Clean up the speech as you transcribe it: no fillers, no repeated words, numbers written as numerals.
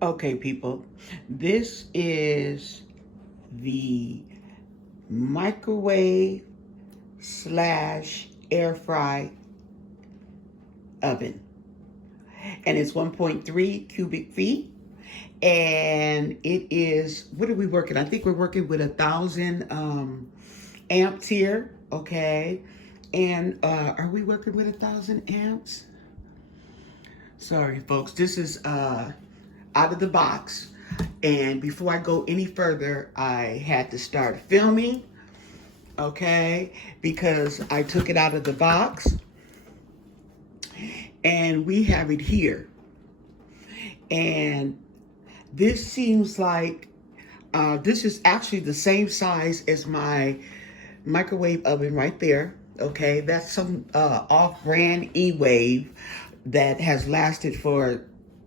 Okay, people, this is the microwave slash air fry oven, and it's 1.3 cubic feet. And it is, what are we working? I think we're working with 1,000 amps here. Okay, and are we working with 1,000 amps? Sorry, folks. This is out of the box. And before I go any further, I had to start filming, okay, because I took it out of the box and we have it here. And this seems like this is actually the same size as my microwave oven right there. Okay, that's some off-brand E-Wave that has lasted for